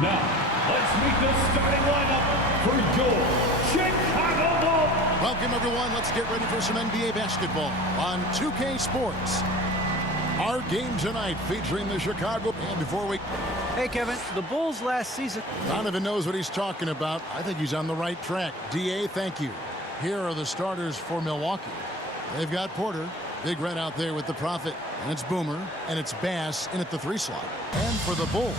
Now, let's meet the starting lineup for your Chicago Bulls. Welcome, everyone. Let's get ready for some NBA basketball on 2K Sports. Our game tonight featuring the Chicago. And before we... Hey, Kevin, the Bulls last season... Donovan knows what he's talking about. I think he's on the right track. D.A., thank you. Here are the starters for Milwaukee. They've got Porter, Big Red out there with the Prophet, and it's Boomer, and it's Bass in at the 3 slot. And for the Bulls,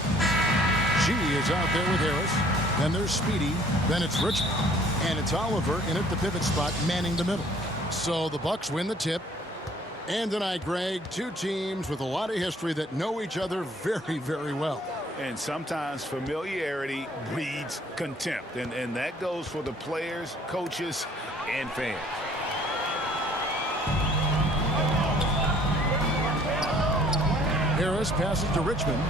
G is out there with Harris. Then there's Speedy. Then it's Richmond. And it's Oliver in at the pivot spot, manning the middle. So the Bucks win the tip. And tonight, Greg, two teams with a lot of history that know each other very, very well. And sometimes familiarity breeds contempt. And that goes for the players, coaches, and fans. Harris passes to Richmond.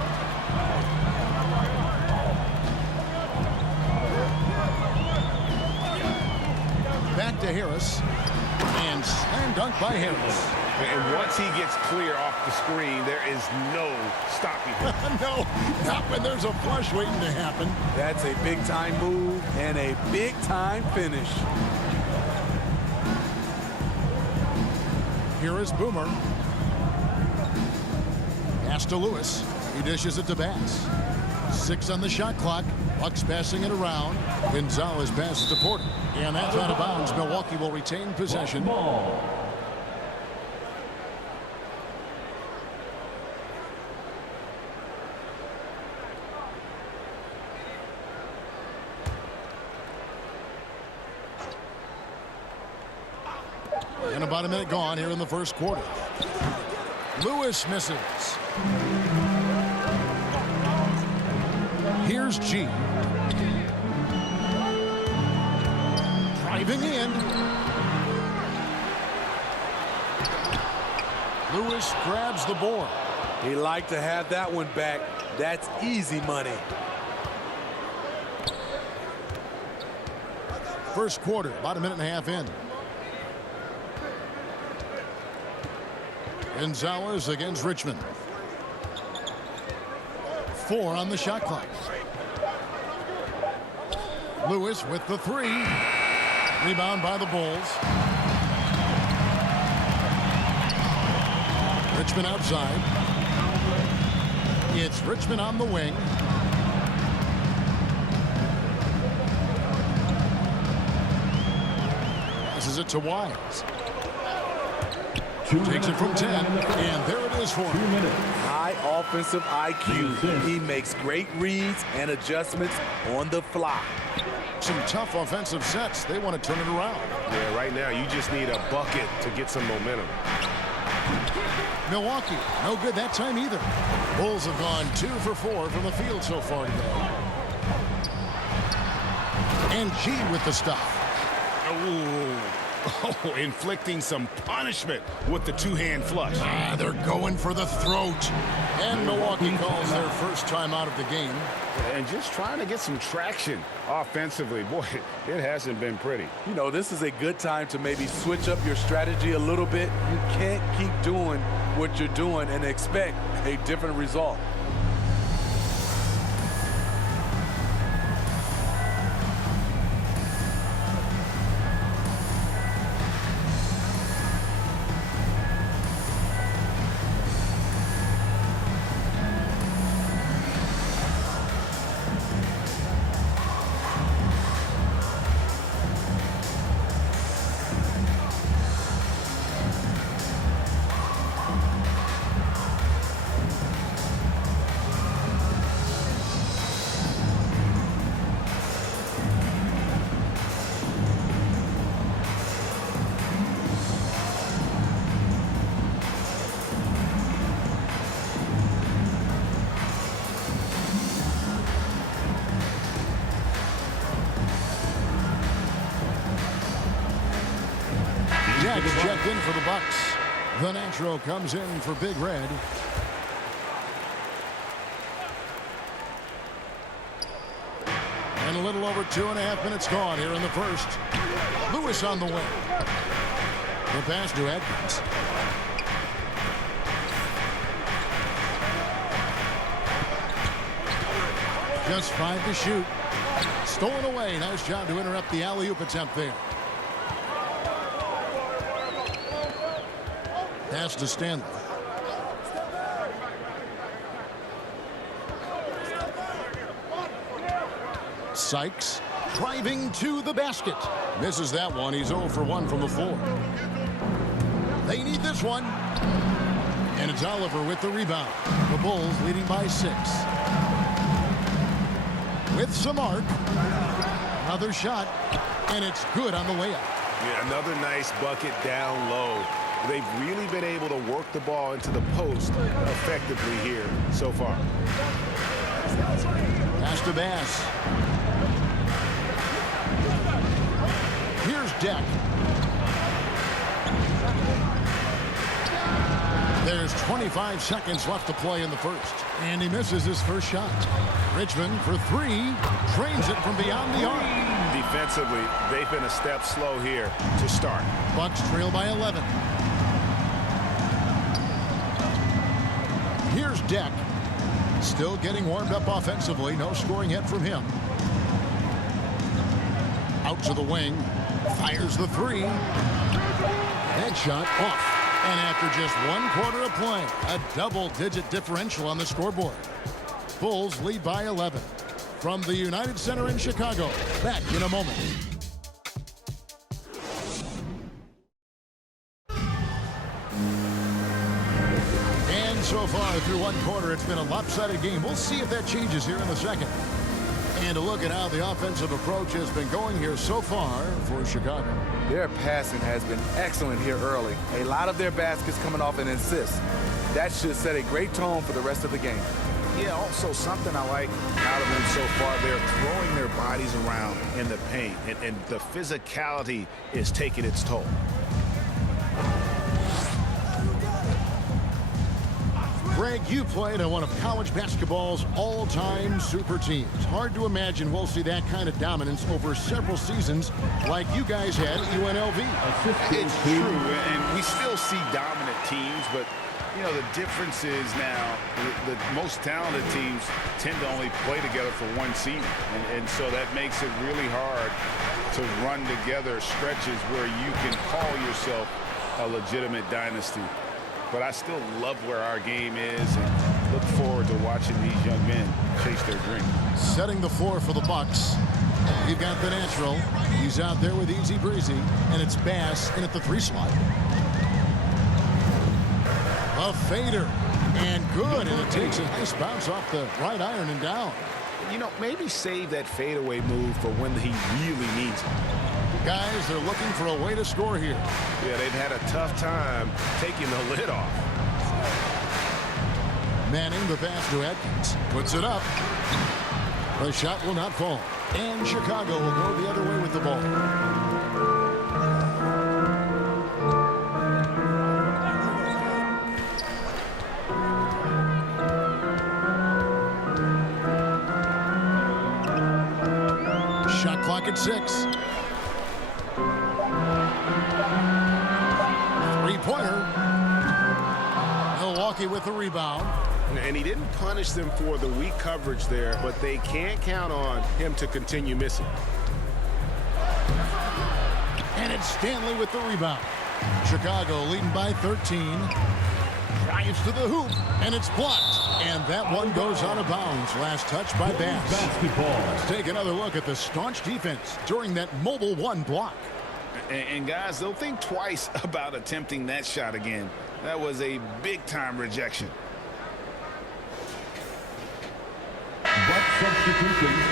Back to Harris. And slam dunk by Harris. And once he gets clear off the screen, there is no stopping him. No, not when there's a flush waiting to happen. That's a big-time move and a big-time finish. Here is Boomer. Pass to Lewis. He dishes it to Bass. 6 on the shot clock. Bucks passing it around. Gonzalez passes to Porter. And that's out of bounds. Milwaukee will retain possession. Ball. And about a minute gone here in the first quarter. Lewis misses. Here's G. Driving in. Lewis grabs the board. He liked to have that one back. That's easy money. First quarter, about a minute and a half in. Gonzalez against Richmond. 4 on the shot clock. Lewis with the 3. Rebound by the Bulls. Richmond outside. It's Richmond on the wing. Passes it to Wise. Takes it from 10, and there it is for him. 2 minutes. High offensive IQ. He makes great reads and adjustments on the fly. Some tough offensive sets. They want to turn it around. Yeah, right now you just need a bucket to get some momentum. Milwaukee, no good that time either. Bulls have gone 2 for 4 from the field so far today. And G with the stop. Oh, inflicting some punishment with the two-hand flush. They're going for the throat. And Milwaukee calls their first time out of the game. And just trying to get some traction offensively. Boy, it hasn't been pretty. You know, this is a good time to maybe switch up your strategy a little bit. You can't keep doing what you're doing and expect a different result. Jack's checked in for the Bucks. The Nitro comes in for Big Red. And a little over 2.5 minutes gone here in the first. Lewis on the wing. The pass to Atkins. Just 5 to shoot. Stolen away. Nice job to interrupt the alley-oop attempt there. Pass to Stanley. Sykes driving to the basket. Misses that one. He's 0 for 1 from the floor. They need this one. And it's Oliver with the rebound. The Bulls leading by 6. With some arc. Another shot. And it's good on the layup. Yeah, another nice bucket down low. They've really been able to work the ball into the post effectively here so far. Pass to Bass. Here's Deck. There's 25 seconds left to play in the first. And he misses his first shot. Richmond for 3. Drains it from beyond the arc. Defensively, they've been a step slow here to start. Bucks trail by 11. Here's Deck. Still getting warmed up offensively. No scoring yet from him. Out to the wing. Fires the 3. That shot off. And after just 1 quarter of play, a double-digit differential on the scoreboard. Bulls lead by 11. From the United Center in Chicago. Back in a moment. And so far through 1 quarter, it's been a lopsided game. We'll see if that changes here in the second. And a look at how the offensive approach has been going here so far for Chicago. Their passing has been excellent here early. A lot of their baskets coming off an assist. That should set a great tone for the rest of the game. Yeah, also something I like out of them so far, they're throwing their bodies around in the paint, and the physicality is taking its toll. Greg, you played on one of college basketball's all-time super teams. Hard to imagine we'll see that kind of dominance over several seasons like you guys had at UNLV. It's true, and we still see dominant teams, but you know, the difference is now the most talented teams tend to only play together for 1 season. And so that makes it really hard to run together stretches where you can call yourself a legitimate dynasty. But I still love where our game is and look forward to watching these young men chase their dream. Setting the floor for the Bucks. You've got the natural. He's out there with Easy Breezy, and it's Bass in at the 3 slot. A fader, and good, and it takes a nice bounce off the right iron and down. You know, maybe save that fadeaway move for when he really needs it. Guys, they're looking for a way to score here. Yeah, they've had a tough time taking the lid off. Manning the pass to Atkins. Puts it up. The shot will not fall. And Chicago will go the other way with the ball. Shot clock at 6. Three-pointer. Milwaukee with the rebound. And he didn't punish them for the weak coverage there, but they can't count on him to continue missing. And it's Stanley with the rebound. Chicago leading by 13. Drives to the hoop, and it's blocked. And that one goes out of bounds. Last touch by Bass. Basketball. Let's take another look at the staunch defense during that mobile 1 block. And guys, they'll think twice about attempting that shot again. That was a big-time rejection. Buck substitutions.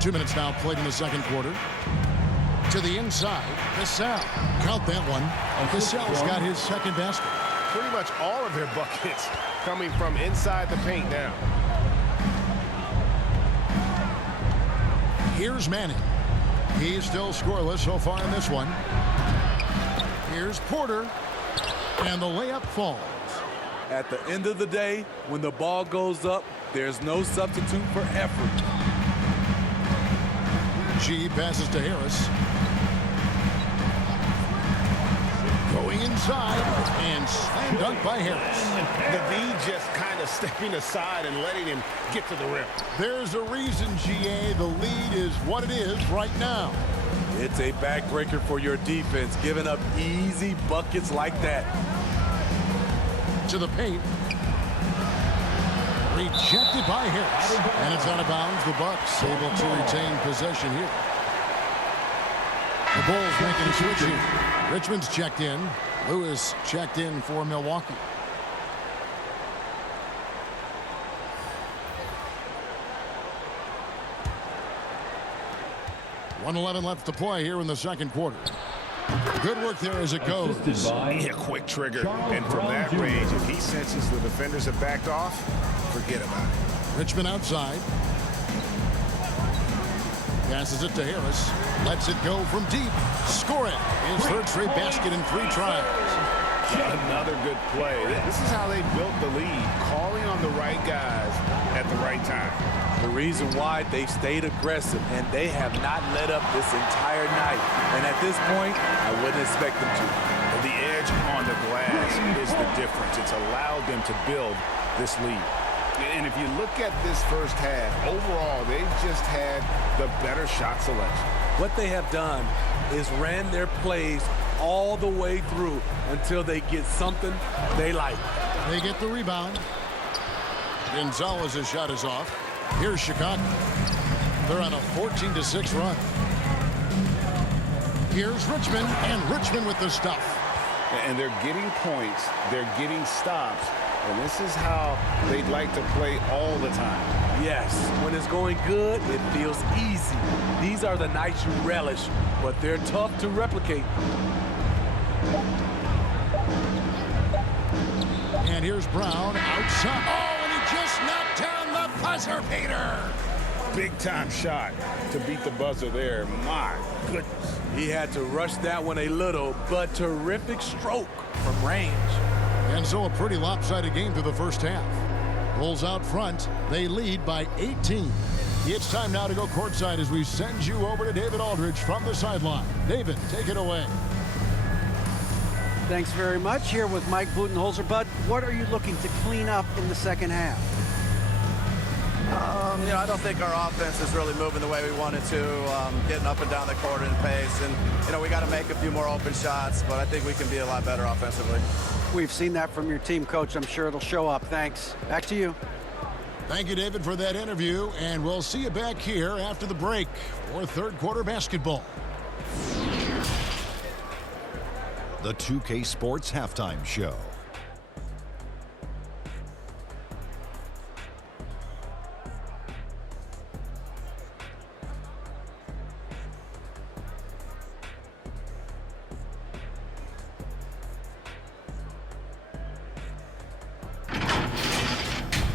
Two minutes now played in the second quarter. To the inside, Cassell. Count that one. Cassell's got his second basket. Pretty much all of their buckets coming from inside the paint now. Here's Manning. He's still scoreless so far in this one. Here's Porter. And the layup falls. At the end of the day, when the ball goes up, There's no substitute for effort. G passes to Harris. Going inside and slam dunk by Harris. The V just kind of stepping aside and letting him get to the rim. There's a reason, GA, the lead is what it is right now. It's a backbreaker for your defense, giving up easy buckets like that. To the paint. Rejected by Harris. And it's out of bounds. The Bucks able to retain possession here. The Bulls making a switch here. Richmond's checked in. Lewis checked in for Milwaukee. .111 left to play here in the second quarter. Good work there as it goes. Yeah, quick trigger. And from that range, if he senses the defenders have backed off, forget about it. Richmond outside. Passes it to Harris. Lets it go from deep. Score it. His third straight basket in 3 tries. Another good play. This is how they built the lead, calling on the right guys at the right time. The reason why they've stayed aggressive, and they have not let up this entire night. And at this point, I wouldn't expect them to. The edge on the glass is the difference. It's allowed them to build this lead. And if you look at this first half, overall, they've just had the better shot selection. What they have done is ran their plays all the way through until they get something they like. They get the rebound. Gonzalez's shot is off. Here's Chicago. They're on a 14-6 run. Here's Richmond, and Richmond with the stuff. And they're getting points. They're getting stops. And this is how they'd like to play all the time. Yes, when it's going good, it feels easy. These are the nights you relish, but they're tough to replicate. And here's Brown outside. Oh, and he just knocked down the buzzer beater. Big-time shot to beat the buzzer there. My goodness. He had to rush that one a little, but terrific stroke from range. And so a pretty lopsided game through the first half. Bulls out front. They lead by 18. It's time now to go courtside as we send you over to David Aldridge from the sideline. David, take it away. Thanks very much. Here with Mike Budenholzer. Bud, what are you looking to clean up in the second half? I don't think our offense is really moving the way we wanted to, getting up and down the court in pace. And, we got to make a few more open shots, but I think we can be a lot better offensively. We've seen that from your team, Coach. I'm sure it'll show up. Thanks. Back to you. Thank you, David, for that interview. And we'll see you back here after the break for third quarter basketball. The 2K Sports Halftime Show.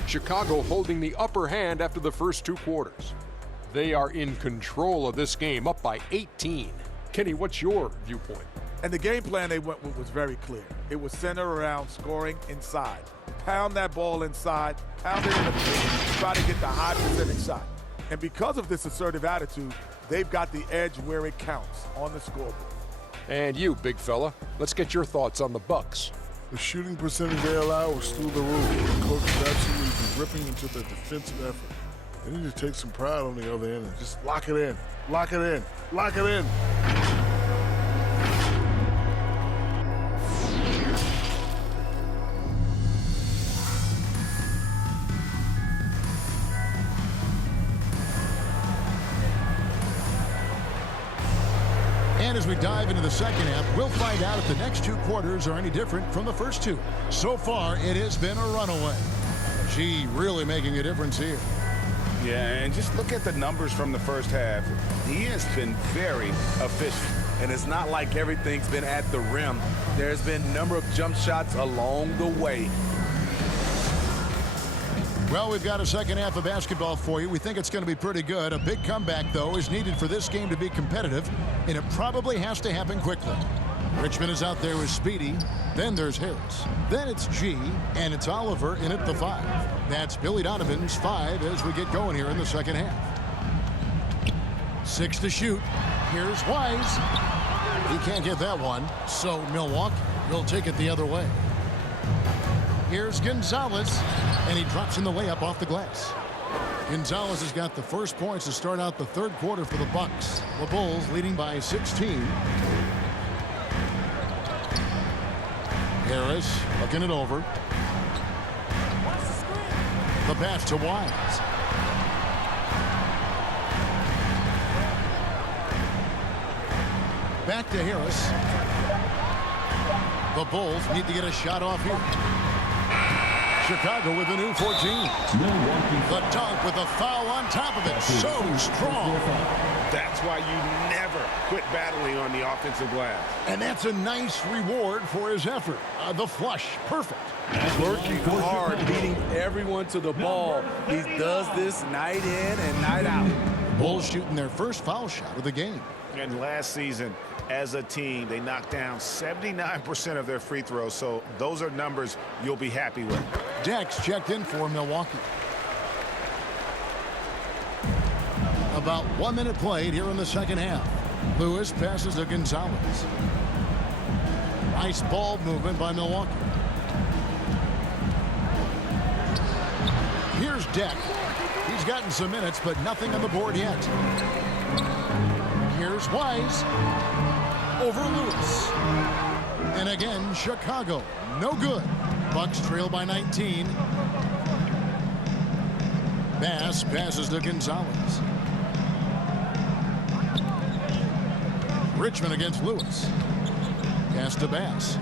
Chicago holding the upper hand after the first 2 quarters. They are in control of this game, up by 18. Kenny, what's your viewpoint? And the game plan they went with was very clear. It was centered around scoring inside. Pound that ball inside, pound it in the paint, try to get the high percentage shot. And because of this assertive attitude, they've got the edge where it counts on the scoreboard. And you, big fella, let's get your thoughts on the Bucks. The shooting percentage they allow was through the roof. The coach is absolutely ripping into the defensive effort. They need to take some pride on the other end and just lock it in, lock it in, lock it in. And as we dive into the second half, we'll find out if the next 2 quarters are any different from the first 2. So far, it has been a runaway. Gee, really making a difference here. Yeah, and just look at the numbers from the first half. He has been very efficient. And it's not like everything's been at the rim. There's been a number of jump shots along the way. Well, we've got a second half of basketball for you. We think it's going to be pretty good. A big comeback, though, is needed for this game to be competitive, and it probably has to happen quickly. Richmond is out there with Speedy. Then there's Harris. Then it's G, and it's Oliver in at the 5. That's Billy Donovan's 5 as we get going here in the second half. 6 to shoot. Here's Wise. He can't get that one, so Milwaukee will take it the other way. Here's Gonzalez, and he drops in the layup off the glass. Gonzalez has got the first points to start out the third quarter for the Bucks. The Bulls leading by 16. Harris looking it over. The pass to Wise. Back to Harris. The Bulls need to get a shot off here. Chicago with a new 14. The dunk with a foul on top of it. So strong. That's why you never quit battling on the offensive glass. And that's a nice reward for his effort. The flush, perfect. Working hard, beating everyone to the ball. He does this night in and night out. Bulls shooting their first foul shot of the game. And last season, as a team, they knocked down 79% of their free throws, so those are numbers you'll be happy with. Dex checked in for Milwaukee. About 1 minute played here in the second half. Lewis passes to Gonzalez. Nice ball movement by Milwaukee. Here's Deck. He's gotten some minutes, but nothing on the board yet. Here's Wise. Over Lewis. And again, Chicago. No good. Bucks trail by 19. Bass passes to Gonzalez. Richmond against Lewis. Pass to Bass.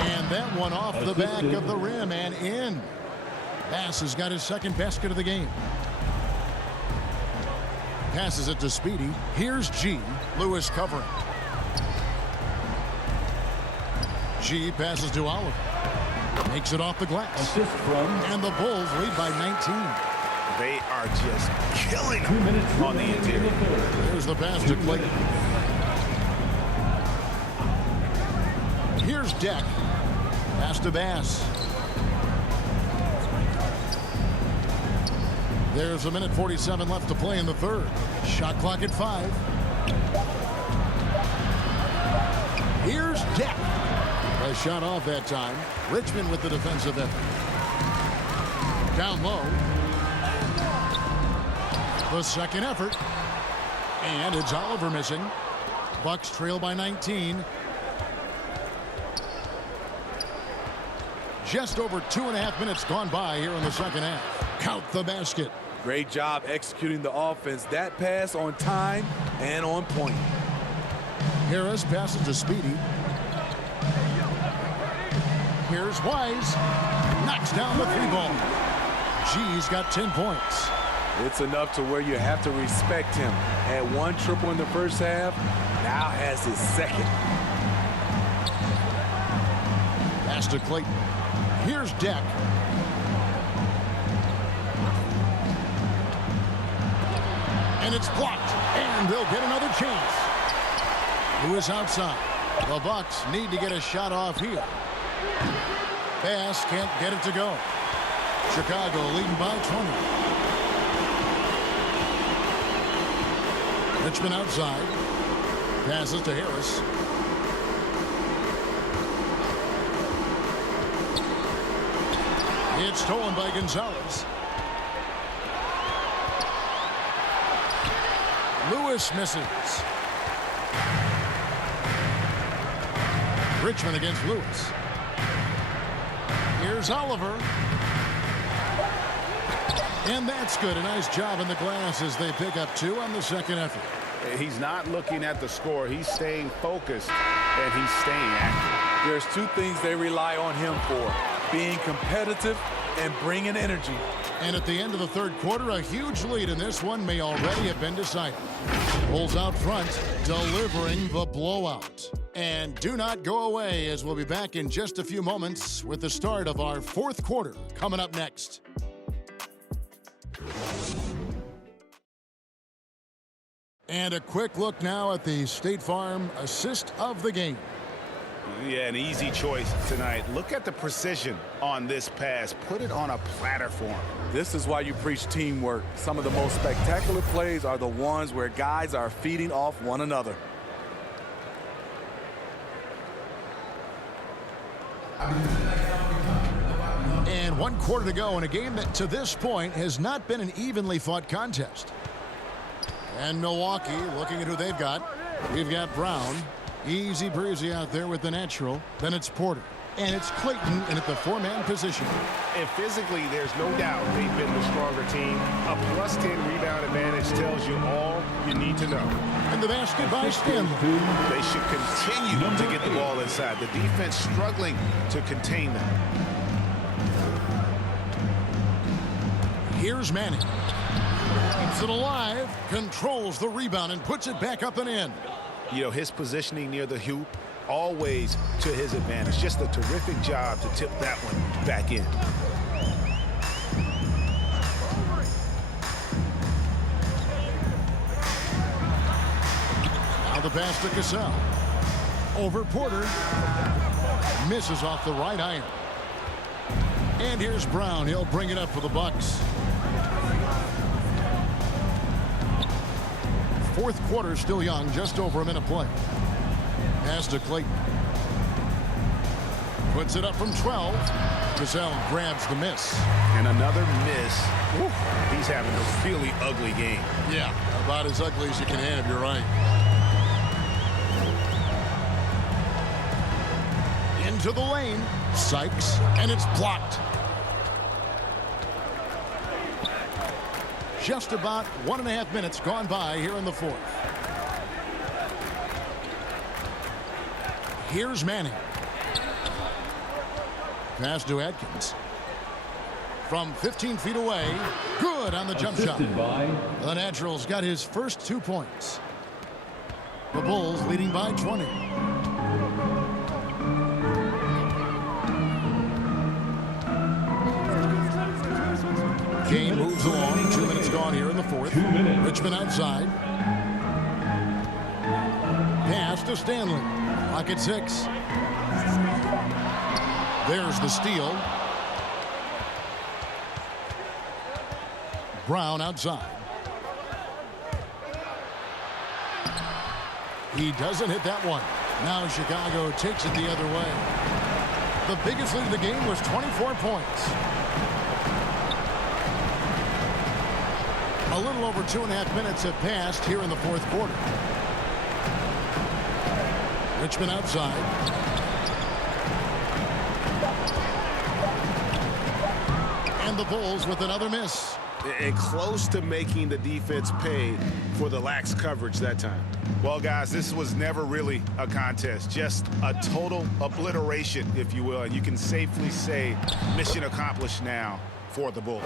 And that one off the back of the rim and in. Bass has got his second basket of the game. Passes it to Speedy. Here's G. Lewis covering. G passes to Oliver. Makes it off the glass. And the Bulls lead by 19. They are just killing them on the interior. There's the pass to Clayton. Here's Deck. Pass to Bass. There's 1:47 left to play in the third. Shot clock at 5. Here's Deck. A shot off that time. Richmond with the defensive effort. Down low. The second effort. And it's Oliver missing. Bucks trail by 19. Just over 2.5 minutes gone by here in the second half. Count the basket. Great job executing the offense. That pass on time and on point. Harris passes to Speedy. Here's Wise. Knocks down the 3-ball. G's got 10 points. It's enough to where you have to respect him. Had 1 triple in the first half. Now has his second. Pass to Clayton. Here's Deck. And it's blocked. And they'll get another chance. Lewis outside. The Bucks need to get a shot off here. Bass can't get it to go. Chicago leading by 20. Richmond outside. Passes to Harris. It's stolen by Gonzalez. Lewis misses. Richmond against Lewis. Here's Oliver. And that's good. A nice job in the glass as they pick up 2 on the second effort. He's not looking at the score. He's staying focused, and he's staying active. There's 2 things they rely on him for. Being competitive and bringing energy. And at the end of the third quarter, a huge lead in this one may already have been decided. Bulls out front, delivering the blowout. And do not go away, as we'll be back in just a few moments with the start of our fourth quarter coming up next. And a quick look now at the State Farm assist of the game. Yeah, an easy choice tonight. Look at the precision on this pass. Put it on a platter for him. This is why you preach teamwork. Some of the most spectacular plays are the ones where guys are feeding off one another. And 1 quarter to go in a game that to this point has not been an evenly fought contest. And Milwaukee looking at who they've got. We've got Brown. Easy breezy out there with the natural. Then it's Porter. And it's Clayton in at the 4-man position. And physically, there's no doubt they've been the stronger team. A +10 rebound advantage tells you all you need to know. And the basket by Stanley. They should continue to get the ball inside. The defense struggling to contain them. Here's Manning. Keeps it alive, controls the rebound, and puts it back up and in. You know, his positioning near the hoop, always to his advantage. Just a terrific job to tip that one back in. Now the pass to Cassell. Over Porter. Misses off the right iron. And here's Brown. He'll bring it up for the Bucks. Fourth quarter still young, just over a minute play. Pass to Clayton. Puts it up from 12. Cassell grabs the miss. And another miss. Woo. He's having a really ugly game. Yeah, about as ugly as you can have, you're right. Into the lane. Sykes, and it's blocked. Just about 1.5 minutes gone by here in the fourth. Here's Manning. Pass to Atkins. From 15 feet away. Good on the jump shot. The Naturals got his first 2 points. The Bulls leading by 20. Kane moves along. 2 minutes gone here in the fourth. Richmond outside. Pass to Stanley. Clock at 6. There's the steal. Brown outside. He doesn't hit that one. Now Chicago takes it the other way. The biggest lead of the game was 24 points. A little over 2.5 minutes have passed here in the fourth quarter. Richmond outside. And the Bulls with another miss. And close to making the defense pay for the lax coverage that time. Well, guys, this was never really a contest. Just a total obliteration, if you will. And you can safely say mission accomplished now for the Bulls.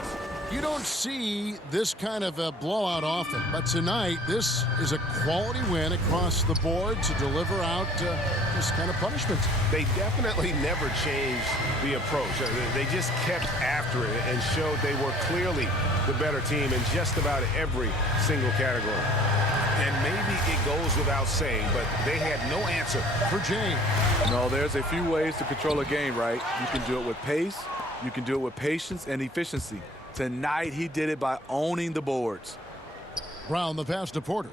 You don't see this kind of a blowout often, but tonight this is a quality win across the board to deliver out this kind of punishment. They definitely never changed the approach. They just kept after it and showed they were clearly the better team in just about every single category. And maybe it goes without saying, but they had no answer for James. No, there's a few ways to control a game, right? You can do it with pace, you can do it with patience and efficiency. Tonight, he did it by owning the boards. Brown, the pass to Porter.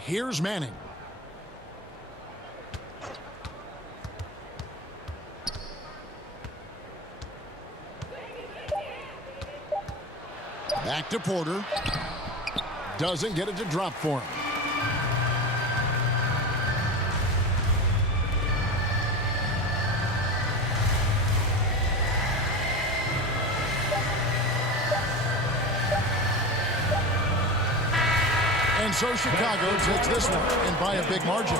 Here's Manning. Back to Porter. Doesn't get it to drop for him. And so Chicago takes this one, and by a big margin.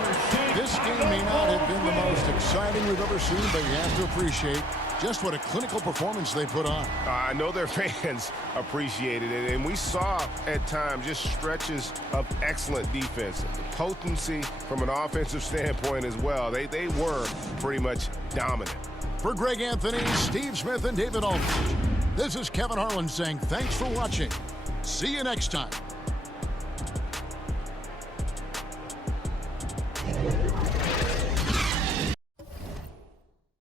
This game may not have been the most exciting we've ever seen, but you have to appreciate just what a clinical performance they put on. I know their fans appreciated it, and we saw at times just stretches of excellent defense. Potency from an offensive standpoint as well. They were pretty much dominant. For Greg Anthony, Steve Smith, and David Aldridge, this is Kevin Harlan saying thanks for watching. See you next time.